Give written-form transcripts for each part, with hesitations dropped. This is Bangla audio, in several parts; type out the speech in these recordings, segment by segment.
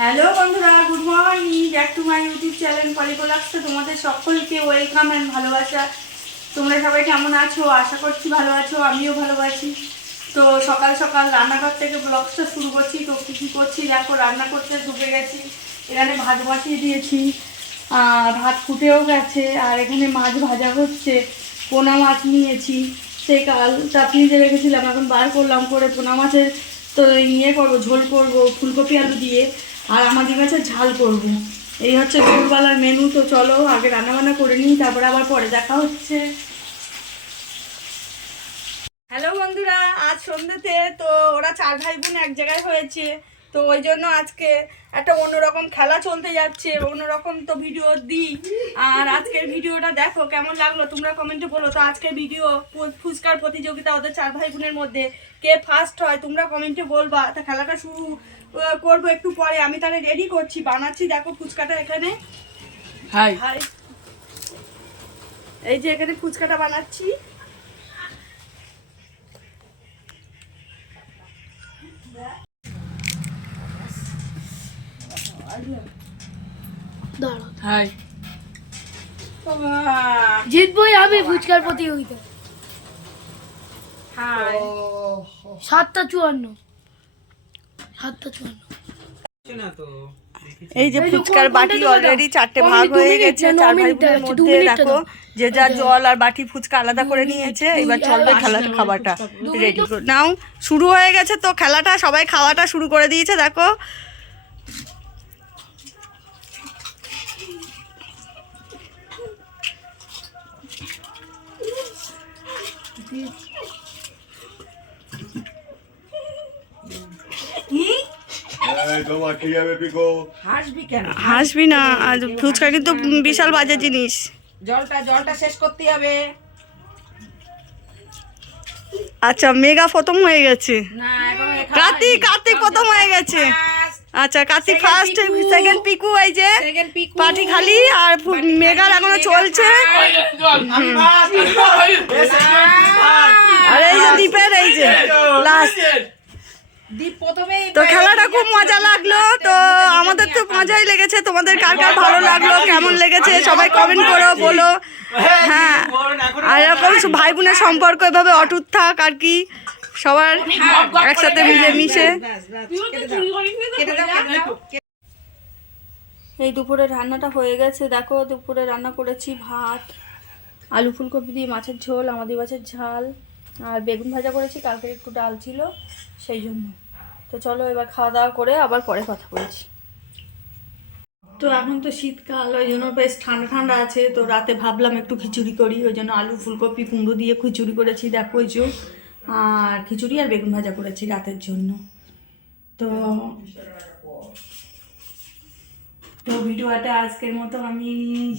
হ্যালো বন্ধুরা, good morning, back to my YouTube channel পলিপোলাক্সে তোমাদের সকলকে ওয়েলকাম অ্যান্ড ভালোবাসা। তোমরা সবাই কেমন আছো? আশা করছি ভালো আছো, আমিও ভালো আছি। তো সকাল সকাল রান্নাঘর থেকে ব্লগটা শুরু করছি। তো কী করছি দেখো, রান্না করতে ঢুকে গেছি। এখানে ভাত বসিয়ে দিয়েছি, ভাত ফুটেও গেছে। আর এখানে মাছ ভাজা হচ্ছে, পোনা মাছ নিয়েছি। সেই কালটা ফ্রিজে রেখেছিলাম, এখন বার করলাম করে পোনা মাছের তো ইয়ে করবো, ঝোল করবো ফুলকপি আলু দিয়ে। আর আমাদের কাছে ঝাল করব। এই হচ্ছে দুপুরবেলার মেনু। তো চলো আগে রান্নাবান্না করে নিই, তারপরে আবার পরে দেখা হচ্ছে। হ্যালো বন্ধুরা, আজ সন্ধ্যেতে তো ওরা 4 ভাই বোন এক জায়গায় হয়েছে। তো ওই জন্য আজকে একটা অন্যরকম খেলা চলতে যাচ্ছে, অন্যরকম তো ভিডিও দিই। আর আজকের ভিডিওটা দেখো কেমন লাগলো তোমরা কমেন্টে বলো। তো আজকের ভিডিও ফুচকার প্রতিযোগিতা, ওদের 4 ভাই বোনের মধ্যে কে ফার্স্ট হয় তোমরা কমেন্টে বলবা। তা খেলাটা শুরু করবো একটু পরে। আমি তাহলে রেডি করছি, বানাচ্ছি। দেখো ফুচকাটা এখানে, হাই হাই, এই যে এখানে ফুচকাটা বানাচ্ছি। জিতবই আমি ফুচকার প্রতিযোগিতা। 7-54 এই যে ফুচকার বাটি অলরেডি 4টে ভাগ হয়ে গেছে। 4 ভাই বোনের মধ্যে দেখো যে যার জল আর বাটি ফুচকা আলাদা করে নিয়েছে। এবার চলবে খেলাটা, খাবারটা রেডি করে নাও। শুরু হয়ে গেছে তো খেলাটা, সবাই খাওয়াটা শুরু করে দিয়েছে। দেখো হাসবি না, আজ ফুচকা কিন্তু বিশাল বাজে জিনিস। জলটা শেষ করতে হবে। আচ্ছা, মেগা প্রথম হয়ে গেছে। কার্তিক প্রথম হয়ে গেছে। আচ্ছা, কার্তিক ফার্স্ট, সেকেন্ড পিকু। এই যে পাটি খালি, আর মেগার এখনো চলছে। আর এই যে দীপের, এই যে লাস্ট। তো খেলাটা খুব মজা লাগলো। তো আমাদের তো মজাই লেগেছে। তোমাদের কার কার ভালো লাগলো, কেমন লেগেছে সবাই কমেন্ট করো, বলো। হ্যাঁ, আর এরকম ভাই বোনের সম্পর্ক এভাবে অটুট থাক আর কি, সবার একসাথে মিলেমিশে। এই দুপুরে রান্নাটা হয়ে গেছে। দেখো দুপুরে রান্না করেছি ভাত, আলু ফুলকপি দিয়ে মাছের ঝোল, আমাদের মাছের ঝাল, আর বেগুন ভাজা করেছি। কালকে একটু ডাল ছিল সেই জন্য। তো চলো এবার খাওয়া দাওয়া করে আবার পরে কথা বলছি। তো এখন তো শীতকাল, ওই জন্য বেশ ঠান্ডা ঠান্ডা আছে। তো রাতে ভাবলাম একটু খিচুড়ি করি, ওই জন্য আলু ফুলকপি কুমড়ো দিয়ে খিচুড়ি করেছি। দেখো ওই যে, আর খিচুড়ি আর বেগুন ভাজা করেছি রাতের জন্য। তো ভিডিওটা আজকের মতো আমি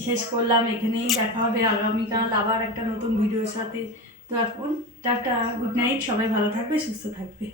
শেষ করলাম এখানেই। দেখা হবে আগামীকাল আবার একটা নতুন ভিডিওর সাথে। তো এখন টাটা, গুড নাইট, সবাই ভালো থাকবে, সুস্থ থাকবে।